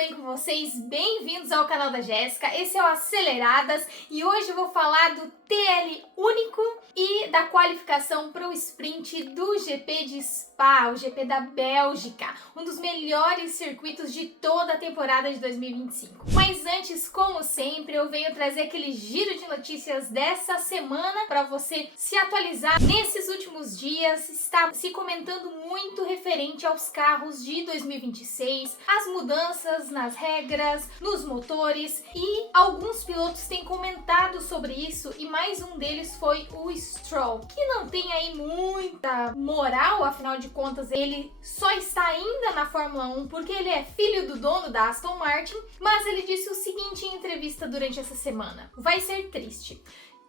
bem com vocês? Bem-vindos ao canal da Jéssica, esse é o Aceleradas e hoje eu vou falar do TL único e da qualificação para o sprint do GP de Spa, o GP da Bélgica, um dos melhores circuitos de toda a temporada de 2025. Mas antes, como sempre, eu venho trazer aquele giro de notícias dessa semana para você se atualizar. Nesses últimos dias está se comentando muito referente aos carros de 2026, as mudanças nas regras, nos motores, e alguns pilotos têm comentado sobre isso e mais um deles foi o Stroll, que não tem aí muita moral, afinal de contas ele só está ainda na Fórmula 1 porque ele é filho do dono da Aston Martin, mas ele disse o seguinte em entrevista durante essa semana: vai ser triste.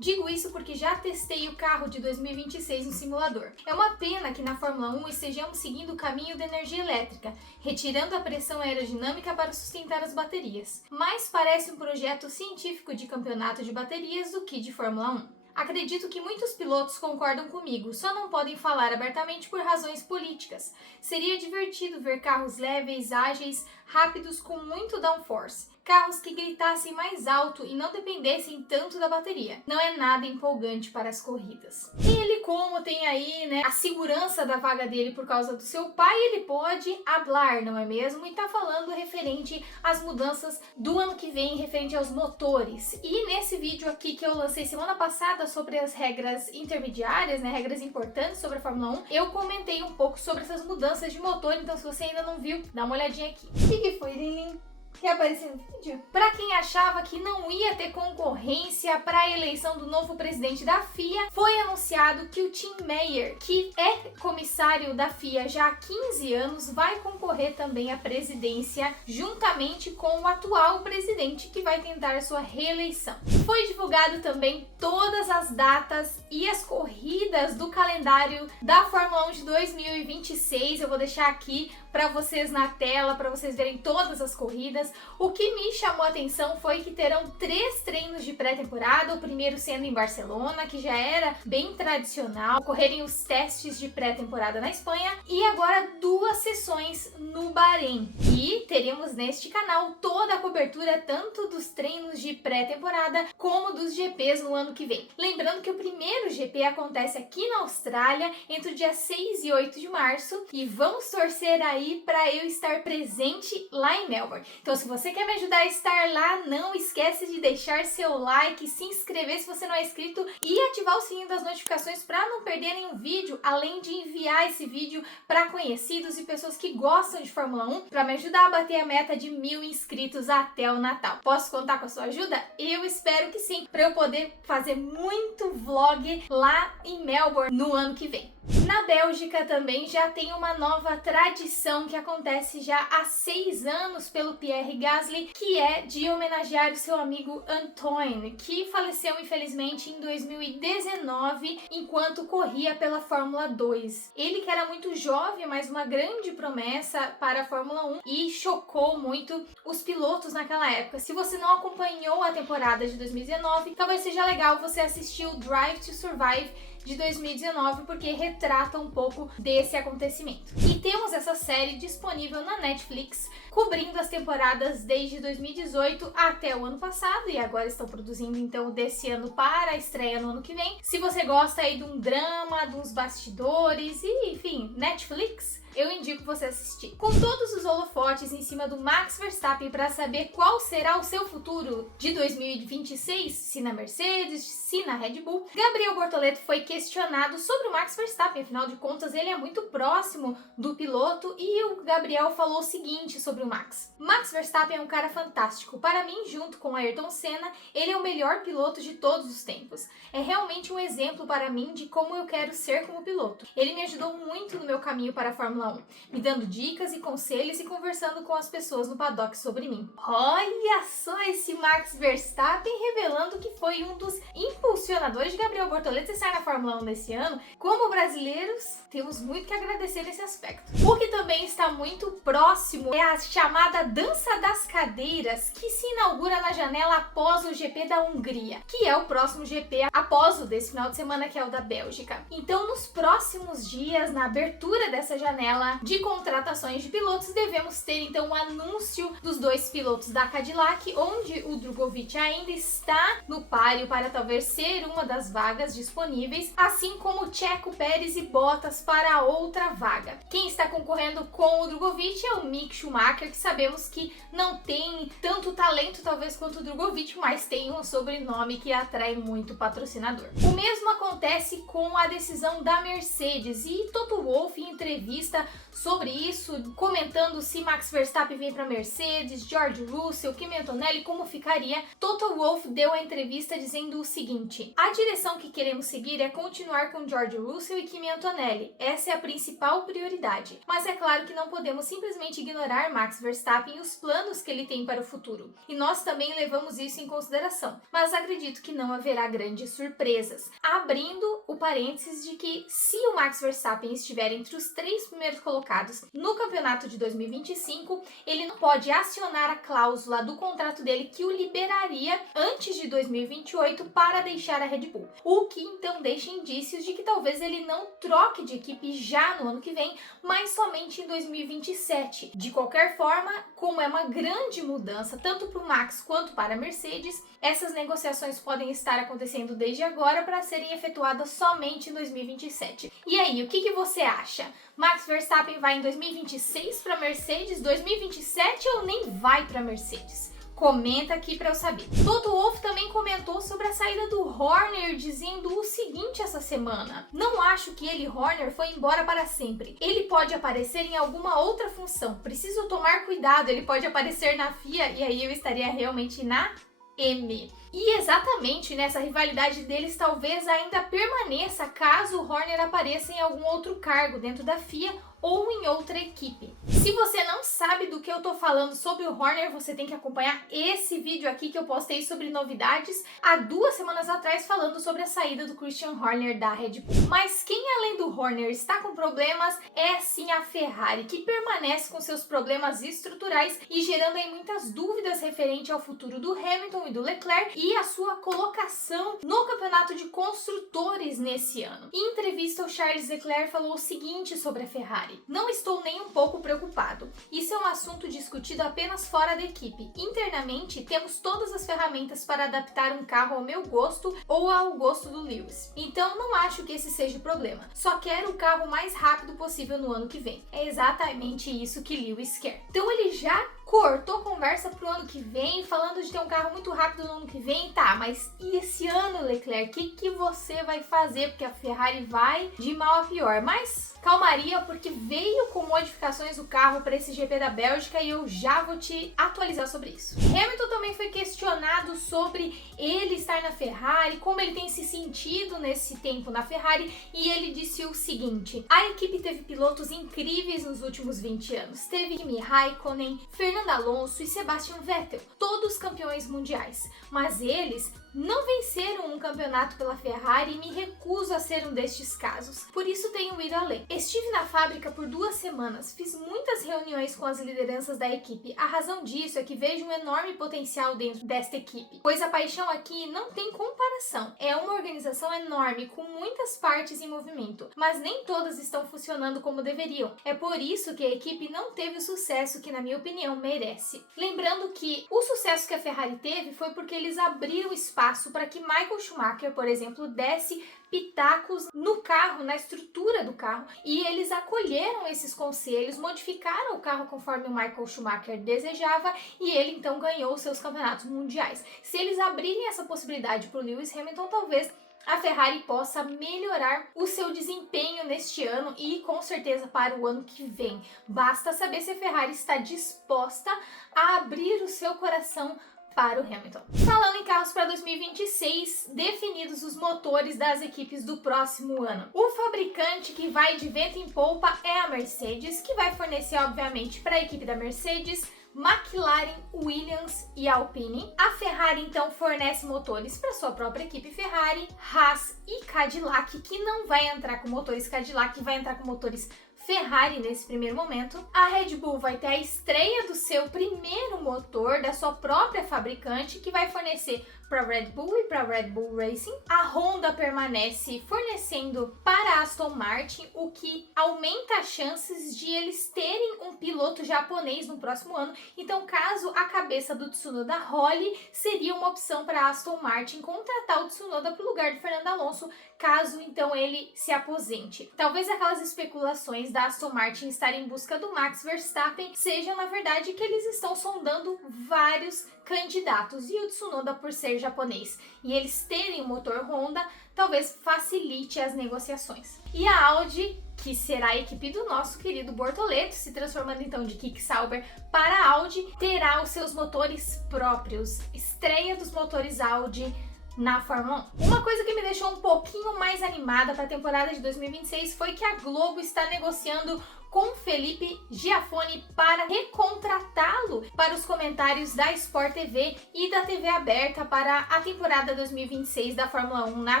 Digo isso porque já testei o carro de 2026 no simulador. É uma pena que na Fórmula 1 estejamos seguindo o caminho da energia elétrica, retirando a pressão aerodinâmica para sustentar as baterias. Mais parece um projeto científico de campeonato de baterias do que de Fórmula 1. Acredito que muitos pilotos concordam comigo, só não podem falar abertamente por razões políticas. Seria divertido ver carros leves, ágeis, rápidos com muito downforce. Carros que gritassem mais alto e não dependessem tanto da bateria. Não é nada empolgante para as corridas. Ele, como tem aí, a segurança da vaga dele por causa do seu pai, ele pode hablar, não é mesmo? E tá falando referente às mudanças do ano que vem, referente aos motores. E nesse vídeo aqui que eu lancei semana passada sobre as regras intermediárias, regras importantes sobre a Fórmula 1, eu comentei um pouco sobre essas mudanças de motor, então se você ainda não viu, dá uma olhadinha aqui. O que foi, Lili? Que apareceu no vídeo? Para quem achava que não ia ter concorrência para a eleição do novo presidente da FIA, foi anunciado que o Tim Meyer, que é comissário da FIA já há 15 anos, vai concorrer também à presidência juntamente com o atual presidente que vai tentar sua reeleição. Foi divulgado também todas as datas e as corridas do calendário da Fórmula 1 de 2026. Eu vou deixar aqui para vocês na tela, para vocês verem todas as corridas. O que me chamou a atenção foi que terão 3 treinos de pré-temporada, o primeiro sendo em Barcelona, que já era bem tradicional, ocorrerem os testes de pré-temporada na Espanha, e agora 2 sessões no Bahrein. E teremos neste canal toda a cobertura tanto dos treinos de pré-temporada como dos GPs no ano que vem. Lembrando que o primeiro GP acontece aqui na Austrália entre o dia 6 e 8 de março, e vamos torcer aí para eu estar presente lá em Melbourne. Então, se você quer me ajudar a estar lá, não esquece de deixar seu like, se inscrever se você não é inscrito e ativar o sininho das notificações para não perder nenhum vídeo, além de enviar esse vídeo para conhecidos e pessoas que gostam de Fórmula 1 para me ajudar a bater a meta de 1000 inscritos até o Natal. Posso contar com a sua ajuda? Eu espero que sim, para eu poder fazer muito vlog lá em Melbourne no ano que vem. Na Bélgica também já tem uma nova tradição que acontece já há 6 anos pelo Pierre Gasly, que é de homenagear o seu amigo Antoine, que faleceu infelizmente em 2019 enquanto corria pela Fórmula 2. Ele que era muito jovem, mas uma grande promessa para a Fórmula 1 e chocou muito os pilotos naquela época. Se você não acompanhou a temporada de 2019, talvez seja legal você assistir o Drive to Survive de 2019, porque retrata um pouco desse acontecimento. E temos essa série disponível na Netflix, cobrindo as temporadas desde 2018 até o ano passado, e agora estão produzindo então desse ano para a estreia no ano que vem. Se você gosta aí de um drama, de uns bastidores e, enfim, Netflix, eu indico você assistir. Com todos os holofotes em cima do Max Verstappen para saber qual será o seu futuro de 2026, se na Mercedes, se na Red Bull, Gabriel Bortoleto foi questionado sobre o Max Verstappen. Afinal de contas, ele é muito próximo do piloto e o Gabriel falou o seguinte sobre o Max: Max Verstappen é um cara fantástico. Para mim, junto com Ayrton Senna, ele é o melhor piloto de todos os tempos. É realmente um exemplo para mim de como eu quero ser como piloto. Ele me ajudou muito no meu caminho para a Fórmula 1, me dando dicas e conselhos e conversando com as pessoas no paddock sobre mim. Olha só esse Max Verstappen revelando que foi um dos impulsionadores de Gabriel Bortoleto estar na Fórmula Fórmula 1 nesse ano, como brasileiros, temos muito que agradecer nesse aspecto. O que também está muito próximo é a chamada Dança das Cadeiras, que se inaugura na janela após o GP da Hungria, que é o próximo GP após o desse final de semana, que é o da Bélgica. Então, nos próximos dias, na abertura dessa janela de contratações de pilotos, devemos ter então o anúncio dos dois pilotos da Cadillac, onde o Drugovich ainda está no páreo para talvez ser uma das vagas disponíveis, assim como Checo Pérez e Bottas para a outra vaga. Quem está concorrendo com o Drugovich é o Mick Schumacher, que sabemos que não tem tanto talento talvez quanto o Drugovich, mas tem um sobrenome que atrai muito patrocinador. O mesmo acontece com a decisão da Mercedes, e Toto Wolff, em entrevista sobre isso, comentando se Max Verstappen vem para Mercedes, George Russell, Kimi Antonelli, como ficaria, Toto Wolff deu a entrevista dizendo o seguinte: a direção que queremos seguir é continuar com George Russell e Kimi Antonelli. Essa é a principal prioridade. Mas é claro que não podemos simplesmente ignorar Max Verstappen e os planos que ele tem para o futuro. E nós também levamos isso em consideração. Mas acredito que não haverá grandes surpresas. Abrindo o parênteses de que se o Max Verstappen estiver entre os 3 primeiros colocados no campeonato de 2025, ele não pode acionar a cláusula do contrato dele que o liberaria antes de 2028 para deixar a Red Bull. O que então deixa indícios de que talvez ele não troque de equipe já no ano que vem, mas somente em 2027. De qualquer forma, como é uma grande mudança tanto para o Max quanto para a Mercedes, essas negociações podem estar acontecendo desde agora para serem efetuadas somente em 2027. E aí, o que você acha? Max Verstappen vai em 2026 para a Mercedes, 2027 ou nem vai para a Mercedes? Comenta aqui para eu saber. Toto Wolff também comentou sobre a saída do Horner, dizendo o seguinte essa semana: não acho que ele, Horner, foi embora para sempre. Ele pode aparecer em alguma outra função. Preciso tomar cuidado, ele pode aparecer na FIA e aí eu estaria realmente na M. E exatamente nessa rivalidade deles talvez ainda permaneça caso o Horner apareça em algum outro cargo dentro da FIA ou em outra equipe. Se você não sabe do que eu tô falando sobre o Horner, você tem que acompanhar esse vídeo aqui que eu postei sobre novidades há 2 semanas atrás, falando sobre a saída do Christian Horner da Red Bull. Mas quem além do Horner está com problemas é sim a Ferrari, que permanece com seus problemas estruturais e gerando aí muitas dúvidas referente ao futuro do Hamilton e do Leclerc e a sua colocação no campeonato de construtores nesse ano. Em entrevista, o Charles Leclerc falou o seguinte sobre a Ferrari: não estou nem um pouco preocupado. Isso é um assunto discutido apenas fora da equipe. Internamente, temos todas as ferramentas para adaptar um carro ao meu gosto ou ao gosto do Lewis. Então, não acho que esse seja o problema. Só quero o carro o mais rápido possível no ano que vem. É exatamente isso que Lewis quer. Então, ele já cortou conversa pro ano que vem, falando de ter um carro muito rápido no ano que vem. Tá, mas e esse ano, Leclerc? O que você vai fazer? Porque a Ferrari vai de mal a pior. Mas calmaria, porque veio com modificações o carro para esse GP da Bélgica e eu já vou te atualizar sobre isso. Hamilton também foi questionado sobre ele estar na Ferrari, como ele tem se sentido nesse tempo na Ferrari, e ele disse o seguinte: a equipe teve pilotos incríveis nos últimos 20 anos. Teve Kimi Raikkonen, Fernando Alonso e Sebastian Vettel, todos campeões mundiais, mas eles não venceram um campeonato pela Ferrari e me recuso a ser um destes casos. Por isso tenho ido além. Estive na fábrica por 2 semanas, fiz muitas reuniões com as lideranças da equipe. A razão disso é que vejo um enorme potencial dentro desta equipe, pois a paixão aqui não tem comparação. É uma organização enorme, com muitas partes em movimento, mas nem todas estão funcionando como deveriam. É por isso que a equipe não teve o sucesso que, na minha opinião, merece. Lembrando que o sucesso que a Ferrari teve foi porque eles abriram espaço para que Michael Schumacher, por exemplo, desse pitacos no carro, na estrutura do carro, e eles acolheram esses conselhos, modificaram o carro conforme o Michael Schumacher desejava, e ele então ganhou seus campeonatos mundiais. Se eles abrirem essa possibilidade para o Lewis Hamilton, talvez a Ferrari possa melhorar o seu desempenho neste ano e com certeza para o ano que vem. Basta saber se a Ferrari está disposta a abrir o seu coração para o Hamilton. Falando em carros para 2026, definidos os motores das equipes do próximo ano. O fabricante que vai de vento em polpa é a Mercedes, que vai fornecer obviamente para a equipe da Mercedes McLaren, Williams e Alpine. A Ferrari então fornece motores para sua própria equipe Ferrari, Haas e Cadillac, que não vai entrar com motores Cadillac, vai entrar com motores Ferrari nesse primeiro momento. A Red Bull vai ter a estreia do seu primeiro motor da sua própria fabricante, que vai fornecer para Red Bull e para Red Bull Racing. A Honda permanece fornecendo para a Aston Martin, o que aumenta as chances de eles terem um piloto japonês no próximo ano. Então, caso a cabeça do Tsunoda role, seria uma opção para a Aston Martin contratar o Tsunoda para o lugar do Fernando Alonso, caso então ele se aposente. Talvez aquelas especulações da Aston Martin estar em busca do Max Verstappen sejam, na verdade, que eles estão sondando vários candidatos, e o Tsunoda, por ser japonês e eles terem um motor Honda, talvez facilite as negociações. E a Audi, que será a equipe do nosso querido Bortoleto, se transformando então de Kik Sauber para a Audi, terá os seus motores próprios. Estreia dos motores Audi na Fórmula 1. Uma coisa que me deixou um pouquinho mais animada para a temporada de 2026 foi que a Globo está negociando com Felipe Giafone para recontratá-lo para os comentários da Sport TV e da TV aberta para a temporada 2026 da Fórmula 1 na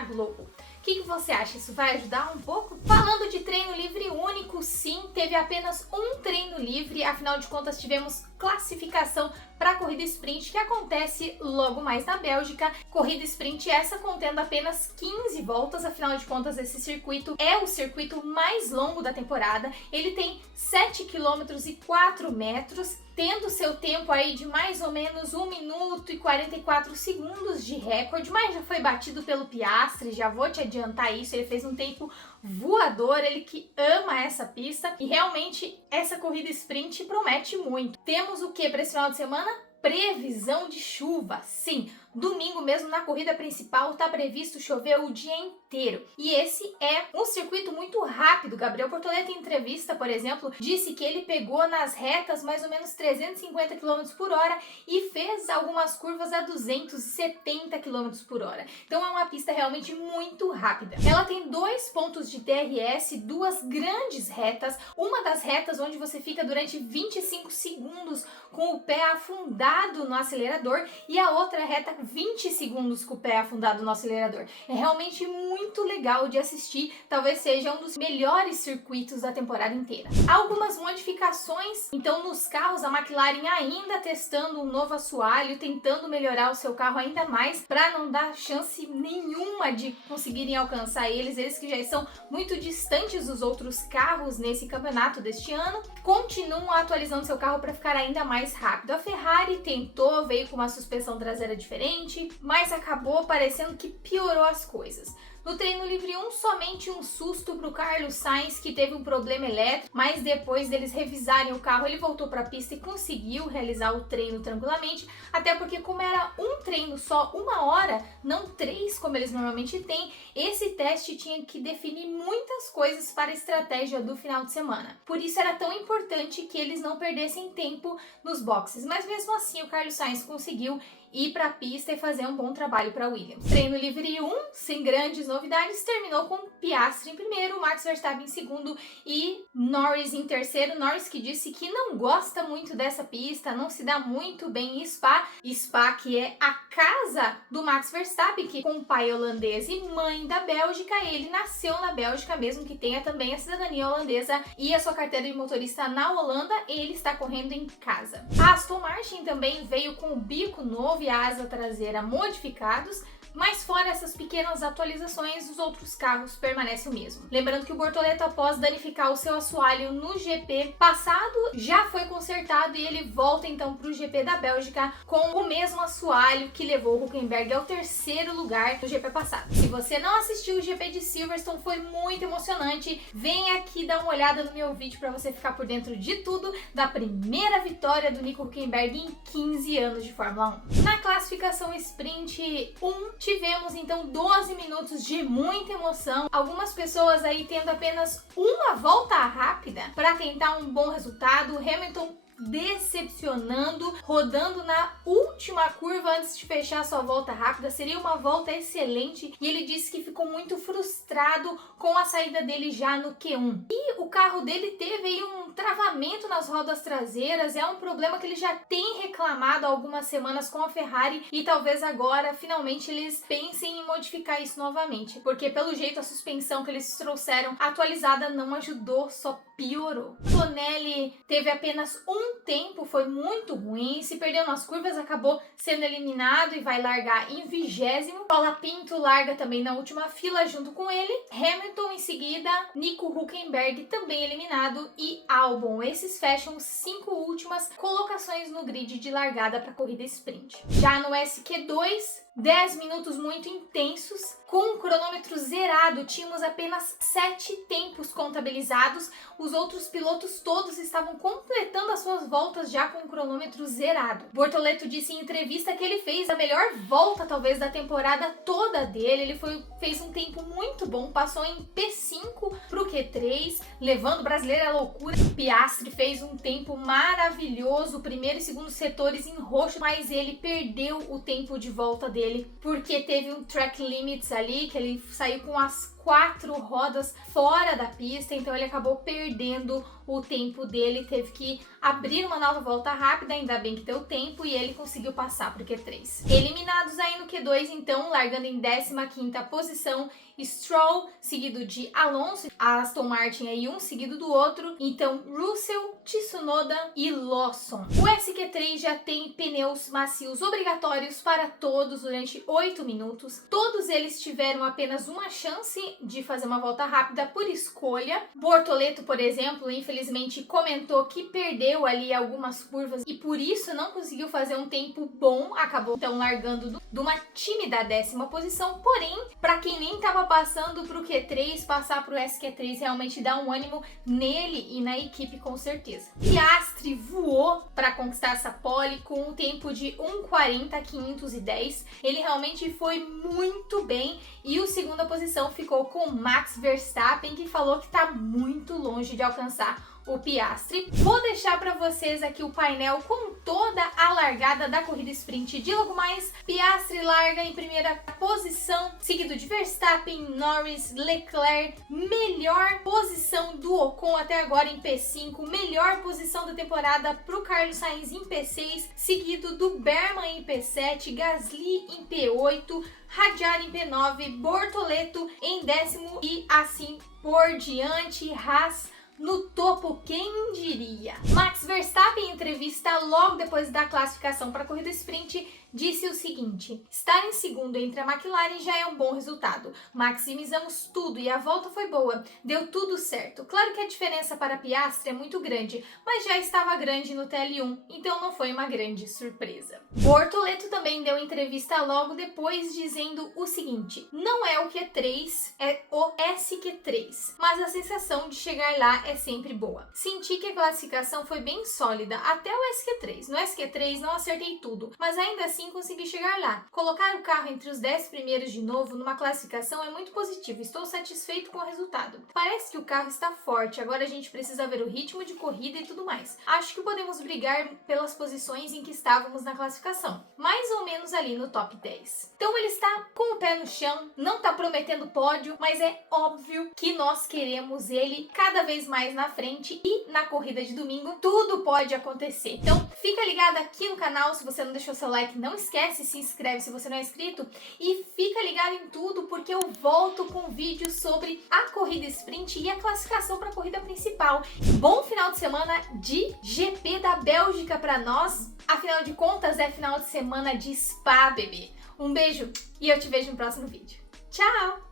Globo. O que você acha? Isso vai ajudar um pouco? Falando de treino livre único, sim, teve apenas um treino livre, afinal de contas tivemos classificação para a corrida sprint, que acontece logo mais na Bélgica. Corrida sprint essa contendo apenas 15 voltas, afinal de contas esse circuito é o circuito mais longo da temporada. Ele tem 7 km e 4 metros, tendo seu tempo aí de mais ou menos 1 minuto e 44 segundos de recorde, mas já foi batido pelo Piastri, já vou te adiantar isso, ele fez um tempo voador, ele que ama essa pista, e realmente essa corrida sprint promete muito. Temos o que para esse final de semana? Previsão de chuva, sim. Domingo mesmo, na corrida principal, está previsto chover o dia inteiro. E esse é um circuito muito rápido. Gabriel Bortoleto, em entrevista, por exemplo, disse que ele pegou nas retas mais ou menos 350 km por hora e fez algumas curvas a 270 km por hora. Então é uma pista realmente muito rápida. Ela tem 2 pontos de DRS, 2 grandes retas. Uma das retas onde você fica durante 25 segundos com o pé afundado no acelerador, e a outra reta 20 segundos com o pé afundado no acelerador. É realmente muito legal de assistir, talvez seja um dos melhores circuitos da temporada inteira. Algumas modificações, então, nos carros, a McLaren ainda testando um novo assoalho, tentando melhorar o seu carro ainda mais, para não dar chance nenhuma de conseguirem alcançar eles que já estão muito distantes dos outros carros nesse campeonato deste ano, continuam atualizando seu carro para ficar ainda mais rápido. A Ferrari tentou, veio com uma suspensão traseira diferente, mas acabou parecendo que piorou as coisas. No treino livre 1, somente um susto para o Carlos Sainz, que teve um problema elétrico, mas depois deles revisarem o carro, ele voltou para a pista e conseguiu realizar o treino tranquilamente, até porque como era um treino só, 1 hora, não 3 como eles normalmente têm, esse teste tinha que definir muitas coisas para a estratégia do final de semana. Por isso era tão importante que eles não perdessem tempo nos boxes, mas mesmo assim o Carlos Sainz conseguiu ir para a pista e fazer um bom trabalho para Williams. Treino livre 1, sem grandes novidades, terminou com Piastri em primeiro, Max Verstappen em segundo e Norris em terceiro. Norris que disse que não gosta muito dessa pista, não se dá muito bem em Spa. Spa, que é a casa do Max Verstappen, que com pai holandês e mãe da Bélgica, ele nasceu na Bélgica, mesmo que tenha também a cidadania holandesa e a sua carteira de motorista na Holanda, ele está correndo em casa. A Aston Martin também veio com o bico novo e a asa traseira modificados, mas fora essas pequenas atualizações, os outros carros permanecem o mesmo. Lembrando que o Bortoleto, após danificar o seu assoalho no GP passado, já foi consertado e ele volta então para o GP da Bélgica com o mesmo assoalho que levou o Hülkenberg ao 3º lugar no GP passado. Se você não assistiu o GP de Silverstone, foi muito emocionante. Vem aqui dar uma olhada no meu vídeo para você ficar por dentro de tudo da primeira vitória do Nico Hülkenberg em 15 anos de Fórmula 1. Na classificação Sprint 1, tivemos então 12 minutos de muita emoção, algumas pessoas aí tendo apenas uma volta rápida para tentar um bom resultado. Hamilton decepcionando, rodando na última curva antes de fechar sua volta rápida. Seria uma volta excelente e ele disse que ficou muito frustrado com a saída dele já no Q1. E o carro dele teve aí um travamento nas rodas traseiras, é um problema que ele já tem reclamado há algumas semanas com a Ferrari e talvez agora finalmente eles pensem em modificar isso novamente, porque pelo jeito a suspensão que eles trouxeram atualizada não ajudou, só piorou. Tonelli teve apenas um tempo, foi muito ruim, se perdeu nas curvas, acabou sendo eliminado e vai largar em 20º. Colapinto larga também na última fila junto com ele. Hamilton em seguida, Nico Hülkenberg também eliminado e Albon. Esses fecham os 5 últimas colocações no grid de largada para a corrida sprint. Já no SQ2, 10 minutos muito intensos, com o cronômetro zerado, tínhamos apenas 7 tempos contabilizados, os outros pilotos todos estavam completando as suas voltas já com o cronômetro zerado. Bortoleto disse em entrevista que ele fez a melhor volta talvez da temporada toda dele, ele fez um tempo muito bom, passou em P5 pro Q3, levando o brasileiro à loucura. Piastri fez um tempo maravilhoso, o primeiro e segundo setores em roxo, mas ele perdeu o tempo de volta dele porque teve um track limits ali, que ele saiu com as 4 rodas fora da pista, então ele acabou perdendo o tempo dele, teve que abrir uma nova volta rápida, ainda bem que deu tempo e ele conseguiu passar pro Q3. Eliminados aí no Q2, então, largando em 15ª posição, Stroll, seguido de Alonso, Aston Martin aí um seguido do outro, então Russell, Tsunoda e Lawson. O SQ3 já tem pneus macios obrigatórios para todos durante 8 minutos, todos eles tiveram apenas uma chance de fazer uma volta rápida por escolha. Bortoleto, por exemplo, infelizmente comentou que perdeu ali algumas curvas e por isso não conseguiu fazer um tempo bom, acabou então largando de uma tímida 10ª posição, porém, para quem nem estava passando pro Q3, passar pro SQ3 realmente dá um ânimo nele e na equipe com certeza. Piastri voou para conquistar essa pole com um tempo de 1:40.510, ele realmente foi muito bem e a segunda posição ficou com Max Verstappen, que falou que está muito longe de alcançar o Piastri. Vou deixar para vocês aqui o painel com toda a largada da corrida sprint de logo mais. Piastri larga em primeira posição, seguido de Verstappen, Norris, Leclerc, melhor posição do Ocon até agora em P5, melhor posição da temporada para o Carlos Sainz em P6, seguido do Berman em P7, Gasly em P8, Hadjar em P9, Bortoleto em 10º e assim por diante. Haas no topo, quem diria? Max Verstappen, em entrevista logo depois da classificação para a corrida sprint, disse o seguinte: estar em segundo entre a McLaren já é um bom resultado. Maximizamos tudo e a volta foi boa, deu tudo certo. Claro que a diferença para a Piastri é muito grande, mas já estava grande no TL1, então não foi uma grande surpresa. Bortoleto também deu entrevista logo depois dizendo o seguinte: não é o Q3, é o SQ3, mas a sensação de chegar lá é sempre boa. Senti que a classificação foi bem sólida até o SQ3. No SQ3 não acertei tudo, mas ainda assim consegui chegar lá. Colocar o carro entre os 10 primeiros de novo numa classificação é muito positivo. Estou satisfeito com o resultado. Parece que o carro está forte, agora a gente precisa ver o ritmo de corrida e tudo mais. Acho que podemos brigar pelas posições em que estávamos na classificação, mais ou menos ali no top 10. Então ele está com o pé no chão, não está prometendo pódio, mas é óbvio que nós queremos ele cada vez mais na frente e na corrida de domingo tudo pode acontecer. Então fica ligado aqui no canal, se você não deixou seu like, não esquece, se inscreve se você não é inscrito e fica ligado em tudo porque eu volto com vídeos sobre a corrida sprint e a classificação para a corrida principal. Bom final de semana de GP da Bélgica para nós, afinal de contas é final de semana de Spa, bebê. Um beijo e eu te vejo no próximo vídeo. Tchau!